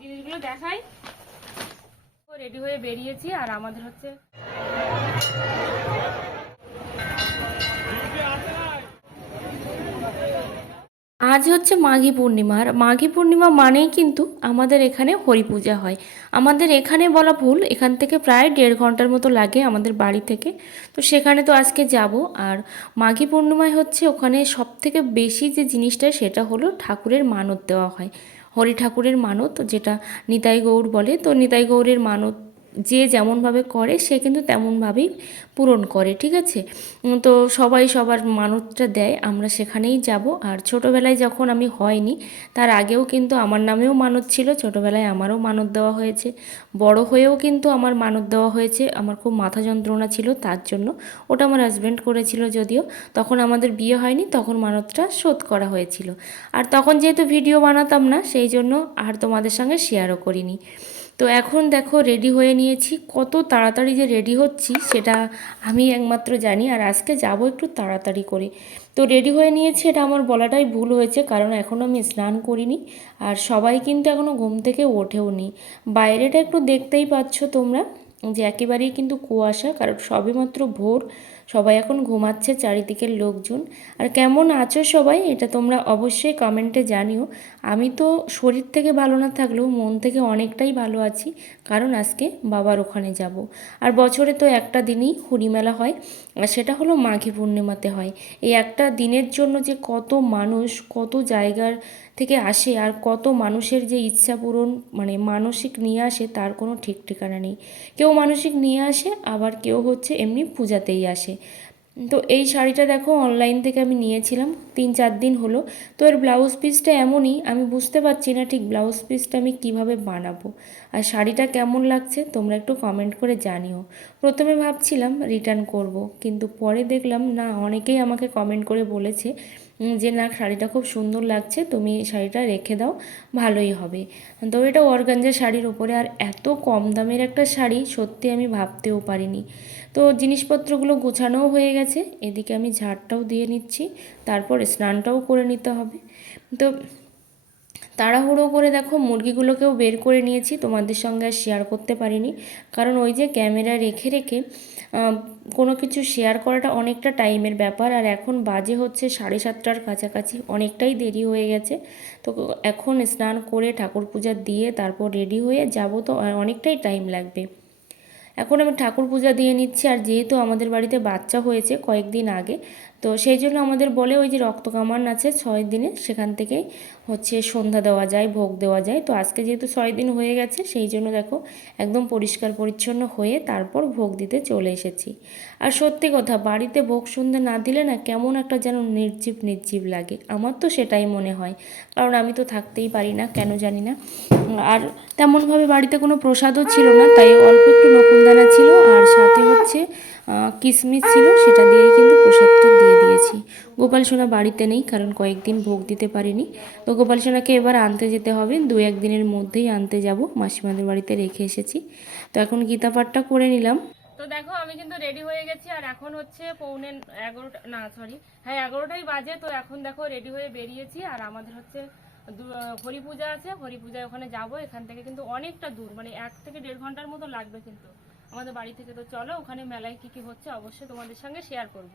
জিনিসগুলো দেখাই। রেডি হয়ে বেরিয়েছি, আর আমাদের হচ্ছে আজ হচ্ছে মাঘী পূর্ণিমা, আর মাঘী পূর্ণিমা মানেই কিন্তু আমাদের এখানে হরি পূজা হয়। আমাদের এখানে বলা ভুল, এখান থেকে প্রায় দেড় ঘণ্টার মতো লাগে আমাদের বাড়ি থেকে। তো সেখানে তো আজকে যাব, আর মাঘী পূর্ণিমায় হচ্ছে ওখানে সব থেকে বেশি যে জিনিসটা, সেটা হলো ঠাকুরের মানত দেওয়া হয়। হরি ঠাকুরের মানত যেটা নিতাই গৌর বলে। তো নিতাই গৌরের মানত যে যেমনভাবে করে, সে কিন্তু তেমনভাবেই পূরণ করে, ঠিক আছে? তো সবাই সবার মানতটা দেয়, আমরা সেখানেই যাব। আর ছোটোবেলায় যখন আমি হয়নি, তার আগেও কিন্তু আমার নামেও মানত ছিল, ছোটোবেলায় আমারও মানত দেওয়া হয়েছে। বড় হয়েও কিন্তু আমার মানত দেওয়া হয়েছে, আমার খুব মাথা যন্ত্রণা ছিল তার জন্য। ওটা আমার হাজব্যান্ড করেছিল যদিও। তখন আমাদের বিয়ে হয়নি, তখন মানতটা শোধ করা হয়েছিল। আর তখন যেহেতু ভিডিও বানাতাম না, সেই জন্য আর তোমাদের সঙ্গে শেয়ারও করিনি। তো এখন দেখো রেডি হয়ে নিয়েছি। কত তাড়াতাড়ি যে রেডি হচ্ছি সেটা আমি একমাত্র জানি। আর আজকে যাব একটু তাড়াতাড়ি করে। তো রেডি হয়ে নিয়েছি এটা আমার বলাটাই ভুল হয়েছে, কারণ এখনও আমি স্নান করিনি। আর সবাই কিন্তু এখনও ঘুম থেকে ওঠেও নি। বাইরেটা একটু দেখতেই পাচ্ছ তোমরা যে একেবারেই কিন্তু কুয়াশা, কারণ সবেমাত্র ভোর। সবাই এখন ঘুমাচ্ছে চারিদিকের লোকজন। আর কেমন আছো সবাই? এটা তোমরা অবশ্যই কমেন্টে জানিও। আমি তো শরীর থেকে ভালো না থাকলেও মন থেকে অনেকটাই ভালো আছি, কারণ আজকে বাবার ওখানে যাব। আর বছরে তো একটা দিনই হরিমেলা হয়, আর সেটা হলো মাঘী পূর্ণিমাতে হয়। এই একটা দিনের জন্য যে কত মানুষ, কত জায়গার থেকে আসে, আর কত মানুষের যে ইচ্ছা পূরণ মানে মানসিক নিয়ে আসে, তার কোনো ঠিক ঠিকানা নেই। কেউ মানসিক নিয়ে আসে, আবার কেউ হচ্ছে এমনি পূজাতেই আসে। তো এই শাড়িটা দেখো অনলাইন থেকে আমি নিয়েছিলাম, তিন চার দিন হলো। তো এর ব্লাউজ পিসটা এমনই, আমি বুঝতে পারছি না ঠিক ব্লাউজ পিসটা আমি কীভাবে বানাবো। আর শাড়িটা কেমন লাগছে তোমরা একটু কমেন্ট করে জানিও। প্রথমে ভাবছিলাম রিটার্ন করব, কিন্তু পরে দেখলাম না, অনেকেই আমাকে কমেন্ট করে বলেছে যে না, শাড়িটা খুব সুন্দর লাগছে, তুমি শাড়িটা রেখে দাও, ভালোই হবে। তো এটা অর্গানজা শাড়ির ওপরে আর এত কম দামের একটা শাড়ি সত্যি আমি ভাবতেও পারিনি। তো জিনিসপত্রগুলো গোছানোও হয়ে গেছে, এদিকে আমি ঝাড়টাও দিয়ে নিচ্ছি, তারপর স্নানটাও করে নিতে হবে। তো তাড়াহুড়ো করে দেখো মুরগিগুলোকেও বের করে নিয়েছি, তোমাদের সঙ্গে আর শেয়ার করতে পারিনি। কারণ ওই যে ক্যামেরা রেখে রেখে কোনো কিছু শেয়ার করাটা অনেকটা টাইমের ব্যাপার। আর এখন বাজে হচ্ছে সাড়ে সাতটার কাছাকাছি, অনেকটাই দেরি হয়ে গেছে। তো এখন স্নান করে ঠাকুর পূজা দিয়ে তারপর রেডি হয়ে যাব তো অনেকটাই টাইম লাগবে। এখন আমি ঠাকুর পূজা দিয়ে নিচ্ছি। আর যেহেতু আমাদের বাড়িতে বাচ্চা হয়েছে কয়েকদিন আগে তো সেই জন্য আমাদের বলে ওই যে রক্ত কামান আছে, ছয় দিনে সেখান থেকেই হচ্ছে সন্ধ্যা দেওয়া যায়, ভোগ দেওয়া যায়। তো আজকে যেহেতু ছয় দিন হয়ে গেছে, সেই জন্য দেখো একদম পরিষ্কার পরিচ্ছন্ন হয়ে তারপর ভোগ দিতে চলে এসেছি। আর সত্যি কথা, বাড়িতে ভোগ সন্ধ্যা না দিলে না কেমন একটা যেন নির্জীব নির্জীব লাগে। আমার তো সেটাই মনে হয়। কারণ আমি তো থাকতেই পারি না, কেন জানি না। আর তেমনভাবে বাড়িতে কোনো প্রসাদও ছিল না, তাই অল্প একটু নকুলদানা ছিল। আর সাথে হচ্ছে কিশমিশ ছিল, সেটা দিয়েই কিন্তু প্রসাদটা দিয়ে দিয়েছি। গোপাল সোনা বাড়িতে নেই, কারণ কয়েকদিন ভোগ দিতে পারিনি। তো গোপাল সোনাকে এবার আনতে যেতে হবে, দু একদিনের মধ্যেই আনতে যাব, মাসিমাদের বাড়িতে রেখে এসেছি। তো এখন গীতা পাঠটা করে নিলাম। তো দেখো, আমি কিন্তু রেডি হয়ে গেছি, আর এখন হচ্ছে পৌনে এগারোটা, না সরি হ্যাঁ এগারোটাই বাজে, তো এখন দেখো রেডি হয়ে বেরিয়েছি, আর আমাদের হচ্ছে হরি পূজা আছে হরি পূজায় ওখানে যাব, এখান থেকে কিন্তু অনেকটা দূর মানে এক থেকে দেড় ঘণ্টার মতো লাগবে কিন্তু। আমাদের বাড়ি থেকে তো চলো, ওখানে মেলায় কি কি হচ্ছে অবশ্যই তোমাদের সঙ্গে শেয়ার করব।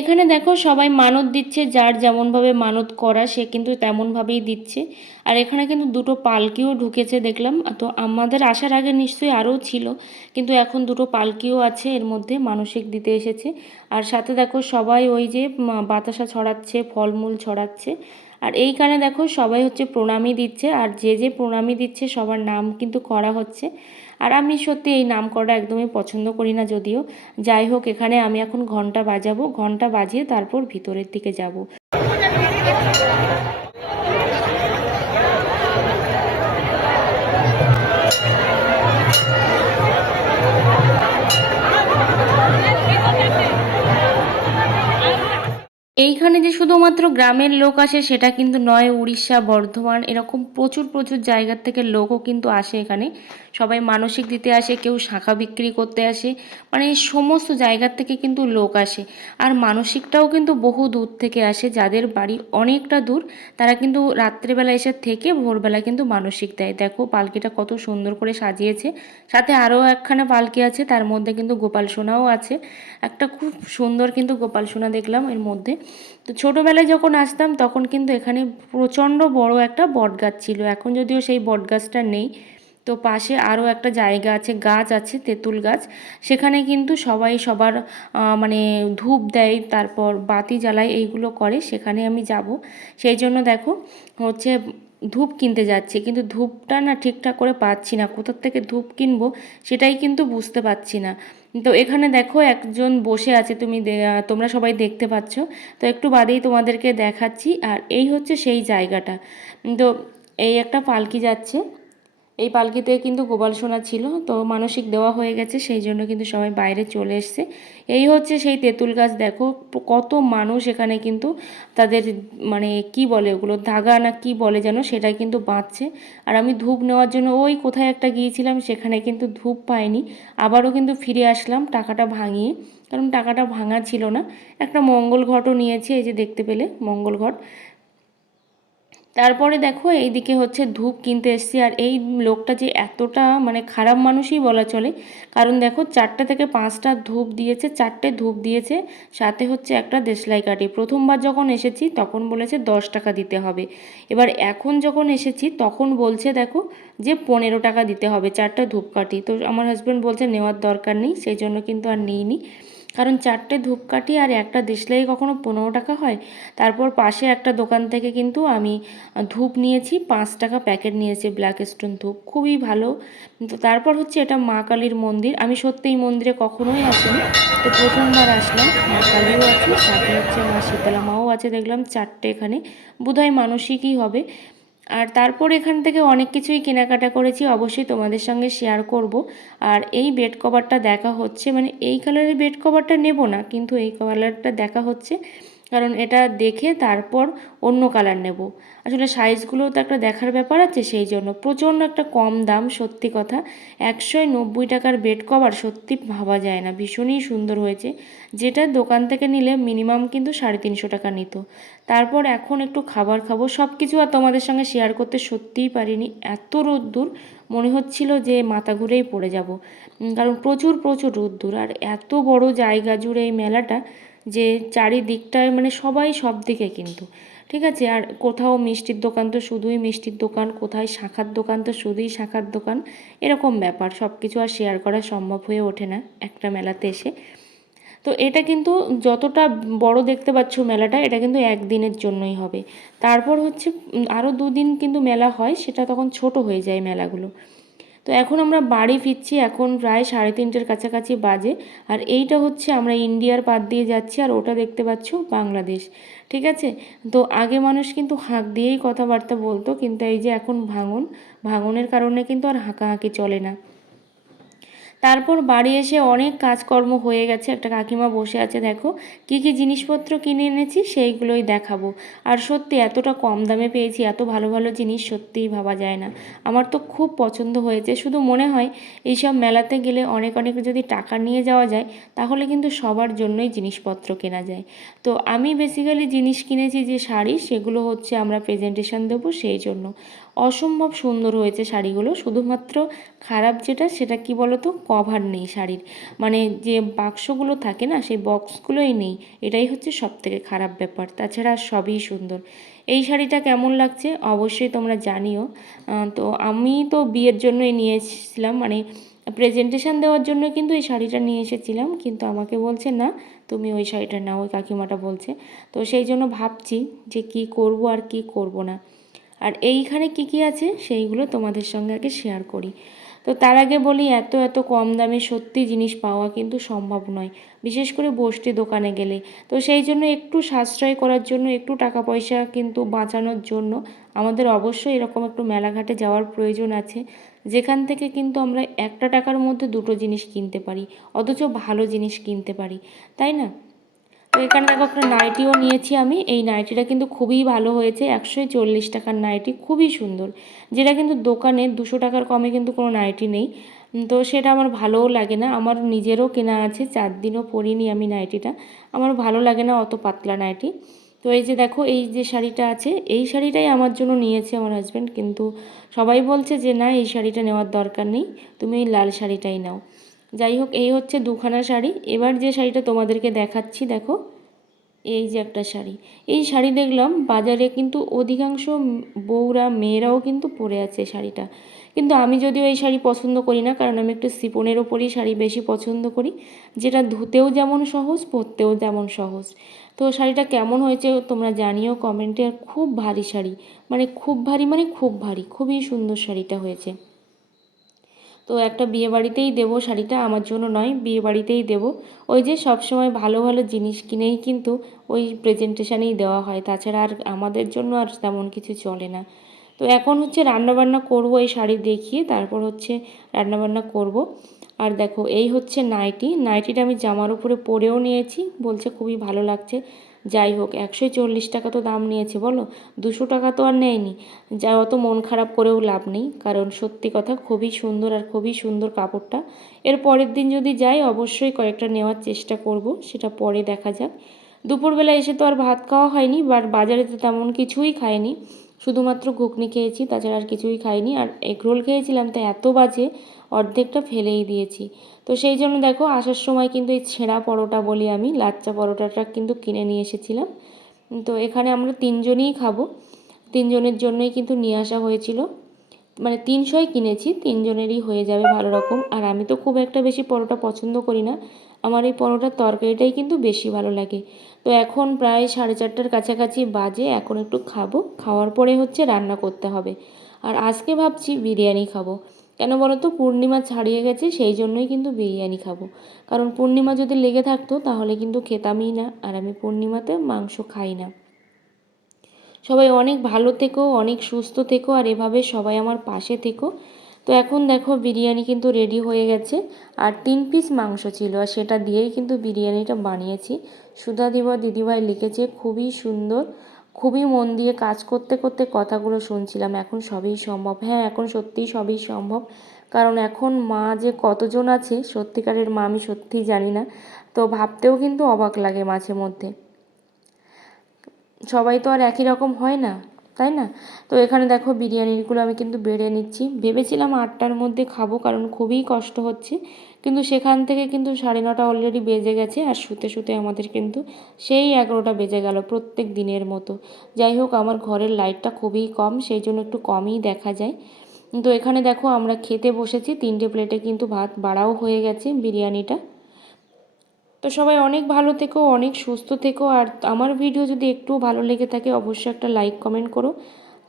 এখানে দেখো সবাই মানত দিচ্ছে, যার যেমনভাবে মানত করা সে কিন্তু তেমনভাবেই দিচ্ছে। আর এখানে কিন্তু দুটো পালকিও ঢুকেছে দেখলাম। তো আমাদের আসার আগে নিশ্চয়ই আরও ছিল, কিন্তু এখন দুটো পালকিও আছে, এর মধ্যে মানসিক দিতে এসেছে। আর সাথে দেখো সবাই ওই যে বাতাসা ছড়াচ্ছে, ফলমূল ছড়াচ্ছে। আর এইখানে দেখো সবাই হচ্ছে প্রণামী দিচ্ছে, আর যে যে প্রণামী দিচ্ছে সবার নাম কিন্তু করা হচ্ছে। আর আমি সত্যি এই নাম করা একদমই পছন্দ করি না যদিও। যাই হোক, এখানে আমি এখন ঘণ্টা বাজাবো। ঘণ্টা বাজিয়ে তারপর ভিতরের দিকে যাব। এইখানে যে শুধুমাত্র গ্রামের লোক আসে, সেটা কিন্তু নয়, উড়িষ্যা, বর্ধমান, এরকম প্রচুর প্রচুর জায়গার থেকে লোকও কিন্তু আসে এখানে। সবাই মানসিক দিতে আসে, কেউ শাঁখা বিক্রি করতে আসে মানে সমস্ত জায়গার থেকে কিন্তু লোক আসে। আর মানসিকটাও কিন্তু বহু দূর থেকে আসে, যাদের বাড়ি অনেকটা দূর, তারা কিন্তু রাত্রেবেলা এসে থেকে ভোরবেলা কিন্তু মানসিক দেয়। দেখো পালকিটা কত সুন্দর করে সাজিয়েছে, সাথে আরও একখানা পালকি আছে, তার মধ্যে কিন্তু গোপাল সোনাও আছে। একটা খুব সুন্দর কিন্তু গোপাল সোনা দেখলাম এর মধ্যে। তো ছোটোবেলায় যখন আসতাম, তখন কিন্তু এখানে প্রচণ্ড বড় একটা বট গাছ ছিল। এখন যদিও সেই বট গাছটা নেই, তো পাশে আরও একটা জায়গা আছে, গাছ আছে, তেঁতুল গাছ। সেখানে কিন্তু সবাই সবার মানে ধূপ দেয়, তারপর বাতি জ্বালায়, এইগুলো করে। সেখানে আমি যাব। সেই জন্য দেখো, হচ্ছে ধূপ কিনতে যাচ্ছি, কিন্তু ধূপটা না ঠিকঠাক করে পাচ্ছি না। কোথার থেকে ধূপ কিনবো সেটাই কিন্তু বুঝতে পারছি না। তো এখানে দেখো একজন বসে আছে, তুমি তোমরা সবাই দেখতে পাচ্ছ। তো একটু বাদেই তোমাদেরকে দেখাচ্ছি, আর এই হচ্ছে সেই জায়গাটা। তো এই একটা পালকি যাচ্ছে। এই পালকিতে কিন্তু গোপাল সোনা ছিল, তো মানসিক দেওয়া হয়ে গেছে, সেই জন্য কিন্তু সবাই বাইরে চলে এসছে। এই হচ্ছে সেই তেঁতুল গাছ, দেখো কত মানুষ এখানে কিন্তু তাদের মানে কি বলে ওগুলো, ধাগা না কি বলে যেন সেটা কিন্তু বাঁধছে। আর আমি ধূপ নেওয়ার জন্য ওই কোথায় একটা গিয়েছিলাম, সেখানে কিন্তু ধূপ পাইনি। আবারও কিন্তু ফিরে আসলাম টাকাটা ভাঙিয়ে, কারণ টাকাটা ভাঙা ছিল না। একটা মঙ্গল ঘটও নিয়েছি, এই যে দেখতে পেলে মঙ্গল ঘট। তারপরে দেখো এইদিকে হচ্ছে ধূপ কিনতে এসেছি আর এই লোকটা যে এতটা মানে খারাপ মানুষই বলা চলে। কারণ দেখো চারটে থেকে পাঁচটা ধূপ দিয়েছে, চারটে ধূপ দিয়েছে, সাথে হচ্ছে একটা দেশলাই কাঠি। প্রথমবার যখন এসেছি তখন বলেছে দশ টাকা দিতে হবে। এবার এখন যখন এসেছি তখন বলছে দেখো যে পনেরো টাকা দিতে হবে চারটে ধূপকাঠি তো আমার হাজব্যান্ড বলছে নেওয়ার দরকার নেই, সেই জন্য কিন্তু আর নিইনি। কারণ চারটে ধূপকাঠি আর একটা দেশলাই কখনো পনেরো টাকা হয়। তারপর পাশে একটা দোকান থেকে কিন্তু আমি ধূপ নিয়েছি, পাঁচ টাকা প্যাকেট নিয়েছি ব্ল্যাক স্টোন ধূপ। খুবই ভালো। তো তারপর হচ্ছে এটা মা কালীর মন্দির। আমি সত্যিই মন্দিরে কখনোই আসিনি। তো প্রথমবার আসলাম, মা কালীও আছে, সাথে হচ্ছে মা শীতলা মাও আছে, দেখলাম চারটে এখানে। বোধহয় মানসিকই হবে। আর তারপর এখান থেকে অনেক কিছুই কেনাকাটা করেছি, অবশ্যই তোমাদের সঙ্গে শেয়ার করব। আর এই বেড কভারটা দেখা হচ্ছে মানে এই কালারের বেড কভারটা নেব না, কিন্তু এই কালারটা দেখা হচ্ছে। কারণ এটা দেখে তারপর অন্য কালার নেব। আসলে সাইজগুলো তো একটা দেখার ব্যাপার আছে সেই জন্য। প্রচণ্ড একটা কম দাম, সত্যি কথা। একশোয় নব্বই টাকার বেড কভার সত্যি ভাবা যায় না। ভীষণই সুন্দর হয়েছে। যেটা দোকান থেকে নিলে মিনিমাম কিন্তু সাড়ে তিনশো টাকা নিত। তারপর এখন একটু খাবার খাব। সব কিছু আর তোমাদের সঙ্গে শেয়ার করতে সত্যিই পারিনি। এত রোদ্দুর, মনে হচ্ছিল যে মাথা ঘুরেই পড়ে যাব। কারণ প্রচুর প্রচুর রোদ্দুর। আর এত বড় জায়গা জুড়ে এই মেলাটা যে চারিদিকটায় মানে সবাই সব দিকে কিন্তু, ঠিক আছে? আর কোথাও মিষ্টির দোকান তো শুধুই মিষ্টির দোকান, কোথায় শাখার দোকান তো শুধুই শাখার দোকান, এরকম ব্যাপার। সব কিছু আর শেয়ার করা সম্ভব হয়ে ওঠে না একটা মেলাতে এসে। তো এটা কিন্তু যতটা বড় দেখতে পাচ্ছ মেলাটা, এটা কিন্তু একদিনের জন্যই হবে। তারপর হচ্ছে আরও দুদিন কিন্তু মেলা হয়, সেটা তখন ছোট হয়ে যায় মেলাগুলো। তো এখন আমরা বাড়ি ফিরছি, এখন প্রায় সাড়ে তিনটের কাছাকাছি বাজে। আর এইটা হচ্ছে আমরা ইন্ডিয়ার পাত দিয়ে যাচ্ছি, আর ওটা দেখতে পাচ্ছ বাংলাদেশ, ঠিক আছে? তো আগে মানুষ কিন্তু হাঁক দিয়েই কথাবার্তা বলতো, কিন্তু এই যে এখন ভাঙন, ভাঙনের কারণে কিন্তু আর হাঁকাহাঁকি চলে না। তারপর বাড়ি এসে অনেক কাজকর্ম হয়ে গেছে। একটা কাকিমা বসে আছে, দেখো। কি কি জিনিসপত্র কিনে এনেছি সেইগুলোই দেখাবো। আর সত্যি এতটা কম দামে পেয়েছি, এত ভালো ভালো জিনিস সত্যিই ভাবা যায় না। আমার তো খুব পছন্দ হয়েছে। শুধু মনে হয়, এইসব মেলাতে গেলে অনেক অনেক যদি টাকা নিয়ে যাওয়া যায়, তাহলে কিন্তু সবার জন্যই জিনিসপত্র কেনা যায়। তো আমি বেসিক্যালি জিনিস কিনেছি যে শাড়ি, সেগুলো হচ্ছে আমরা প্রেজেন্টেশন দেবো সেই জন্য। অসম্ভব সুন্দর হয়েছে শাড়িগুলো। শুধুমাত্র খারাপ যেটা, সেটা কি বলতো? কভার নেই শাড়ির। মানে যে বাক্সগুলো থাকে না, সেই বক্সগুলোই নেই। এটাই হচ্ছে সব থেকে খারাপ ব্যাপার। তাছাড়া সবই সুন্দর। এই শাড়িটা কেমন লাগছে? অবশ্যই তোমরা জানিও। তো আমি তো বিয়ের জন্যই নিয়ে এসেছিলাম। মানে প্রেজেন্টেশন দেওয়ার জন্য কিন্তু এই শাড়িটা নিয়ে এসেছিলাম। কিন্তু আমাকে বলছে, না, তুমি ওই শাড়িটা নাও। ওই কাকিমাটা বলছে। তো সেই জন্য ভাবছি যে কি করব আর কি করব না। আর এইখানে কি কি আছে সেইগুলো তোমাদের সঙ্গে আগে শেয়ার করি। তো তার আগে বলি, এত এত কম দামে সত্যি জিনিস পাওয়া কিন্তু সম্ভব নয়। বিশেষ করে বসতি দোকানে গেলে। তো সেই জন্য একটু সাশ্রয় করার জন্য, একটু টাকা পয়সা কিন্তু বাঁচানোর জন্য আমাদের অবশ্যই এরকম একটু মেলাঘাটে যাওয়ার প্রয়োজন আছে। যেখান থেকে কিন্তু আমরা একটা টাকার মধ্যে দুটো জিনিস কিনতে পারি, অথচ ভালো জিনিস কিনতে পারি, তাই না? তো এখানে দেখো একটা নাইটিও নিয়েছি আমি। এই নাইটিটা কিন্তু খুবই ভালো হয়েছে, একশো চল্লিশ টাকার নাইটি, খুবই সুন্দর। যেটা কিন্তু দোকানে দুশো টাকার কমে কিন্তু কোনো নাইটি নেই। তো সেটা আমার ভালোও লাগে না। আমার নিজেরও কেনা আছে, চার দিনও পরিনি আমি নাইটিটা। আমার ভালো লাগে না অত পাতলা নাইটি। তো এই যে দেখো, এই যে শাড়িটা আছে, এই শাড়িটাই আমার জন্য নিয়েছে আমার হাজব্যান্ড কিন্তু সবাই বলছে যে, না, এই শাড়িটা নেওয়ার দরকার নেই। তুমি এই লাল শাড়িটাই নাও। যাই হোক, এই হচ্ছে দুখানা শাড়ি। এবার যে শাড়িটা তোমাদেরকে দেখাচ্ছি, দেখো, এই যে একটা শাড়ি। এই শাড়ি দেখলাম, বাজারে কিন্তু অধিকাংশ বউরা, মেয়েরাও কিন্তু পরে আছে শাড়িটা। কিন্তু আমি যদিও এই শাড়ি পছন্দ করি না, কারণ আমি একটু সিপনের ওপরই শাড়ি বেশি পছন্দ করি, যেটা ধুতেও যেমন সহজ, পরতেও যেমন সহজ। তো শাড়িটা কেমন হয়েছে তোমরা জানিও কমেন্টে খুব ভারী শাড়ি। মানে খুব ভারী মানে খুব ভারী, খুবই সুন্দর শাড়িটা হয়েছে। তো একটা বিয়ে বাড়িতেই দেবো শাড়িটা, আমার জন্য নয়, বিয়ে বাড়িতেই দেবো। ওই যে সব সময় ভালো ভালো জিনিস কিনেই কিন্তু ওই প্রেজেন্টেশানেই দেওয়া হয়। তাছাড়া আর আমাদের জন্য আর তেমন কিছু চলে না। তো এখন হচ্ছে রান্নাবান্না করব এই শাড়ি দেখিয়ে, তারপর হচ্ছে রান্নাবান্না করব। আর দেখো, এই হচ্ছে নাইটি। নাইটিটা আমি জামার উপরে পরেও নিয়েছি, বলছে খুবই ভালো লাগছে। যাই হোক, একশো চল্লিশ টাকা তো দাম নিয়েছে বলো? দুশো টাকা তো আর নেয়নি। যা অত মন খারাপ করেও লাভ নেই, কারণ সত্যি কথা খুবই সুন্দর আর খুবই সুন্দর কাপড়টা। এর পরের দিন যদি যাই, অবশ্যই কয়েকটা নেওয়ার চেষ্টা করব, সেটা পরে দেখা যাক। দুপুরবেলা এসে তো আর ভাত খাওয়া হয়নি, বাট বাজারে তো তেমন কিছুই খায়নি শুধুমাত্র ঘুগনি খেয়েছি, তাছাড়া আর কিছুই খাইনি। আর এগরোল খেয়েছিলাম, তো এত বাজে অর্ধেকটা ফেলেই দিয়েছি। তো সেই জন্য দেখো, আসার সময় কিন্তু এই ছেঁড়া পরোটা বলি আমি, লাচ্চা পরোটাটা কিন্তু কিনে নিয়ে এসেছিলাম। তো এখানে আমরা তিনজনই খাব। তিনজনের জন্যই কিন্তু নিয়ে আসা হয়েছিল। মানে তিনশোই কিনেছি, তিনজনেরই হয়ে যাবে ভালো রকম। আর আমি তো খুব একটা বেশি পরোটা পছন্দ করি না। আমার এই পরোটার তরকারিটাই কিন্তু বেশি ভালো লাগে। তো এখন প্রায় সাড়ে চারটার কাছাকাছি বাজে, এখন একটু খাব। খাওয়ার পরে হচ্ছে রান্না করতে হবে। আর আজকে ভাবছি বিরিয়ানি খাব। কেন বলো তো? পূর্ণিমা ছাড়িয়ে গেছে, সেই জন্যই কিন্তু বিরিয়ানি খাব। কারণ পূর্ণিমা যদি লেগে থাকতো, তাহলে কিন্তু খেতামই না, আর আমি পূর্ণিমাতে মাংস খাই না। সবাই অনেক ভালো থেকো, অনেক সুস্থ থেকো, আর এভাবে সবাই আমার পাশে থেকো। তো এখন দেখো, বিরিয়ানি কিন্তু রেডি হয়ে গেছে, আর তিন পিস মাংস ছিল, আর সেটা দিয়েই কিন্তু বিরিয়ানিটা বানিয়েছি। সুধা দিবা দিদিভাই লিখেছে, খুবই সুন্দর খুবই মন দিয়ে কাজ করতে করতে কথাগুলো শুনছিলাম। এখন সবই সম্ভব। হ্যাঁ এখন সত্যিই সবই সম্ভব। কারণ এখন মা যে কতজন আছে, সত্যিকারের মা আমি সত্যিই জানি না। তো ভাবতেও কিন্তু অবাক লাগে মাঝে মধ্যে। সবাই তো আর একই রকম হয় না, তাই না? তো এখানে দেখো বিরিয়ানিগুলো আমি কিন্তু বেড়ে নিচ্ছি। ভেবেছিলাম আটটার মধ্যে খাব, কারণ খুবই কষ্ট হচ্ছে। কিন্তু সেখান থেকে কিন্তু সাড়ে নটা অলরেডি বেজে গেছে আর শুতে শুতে আমাদের কিন্তু সেই এগারোটা বেজে গেল প্রত্যেক দিনের মতো। যাই হোক, আমার ঘরের লাইটটা খুবই কম, সেই জন্য একটু কমই দেখা যায়। তো এখানে দেখো আমরা খেতে বসেছি, তিনটে প্লেটে কিন্তু ভাত বাড়াও হয়ে গেছে বিরিয়ানিটা। তো সবাই অনেক ভালো থেকো, অনেক সুস্থ থেকো, আর আমার ভিডিও যদি একটু ভালো লেগে থাকে, অবশ্যই একটা লাইক কমেন্ট করো।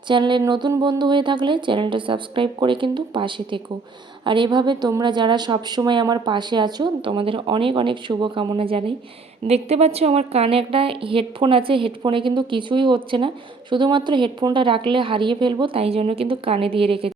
চ্যানেলের নতুন বন্ধু হয়ে থাকলে চ্যানেলটা সাবস্ক্রাইব করে কিন্তু পাশে থেকো। আর এভাবে তোমরা যারা সব সময় আমার পাশে আছো, তোমাদের অনেক অনেক শুভকামনা জানাই। দেখতে পাচ্ছ আমার কানে একটা হেডফোন আছে, হেডফোনে কিন্তু কিছুই হচ্ছে না। শুধুমাত্র হেডফোনটা রাখলে হারিয়ে ফেলব, তাই জন্য কিন্তু কানে দিয়ে রেখেছি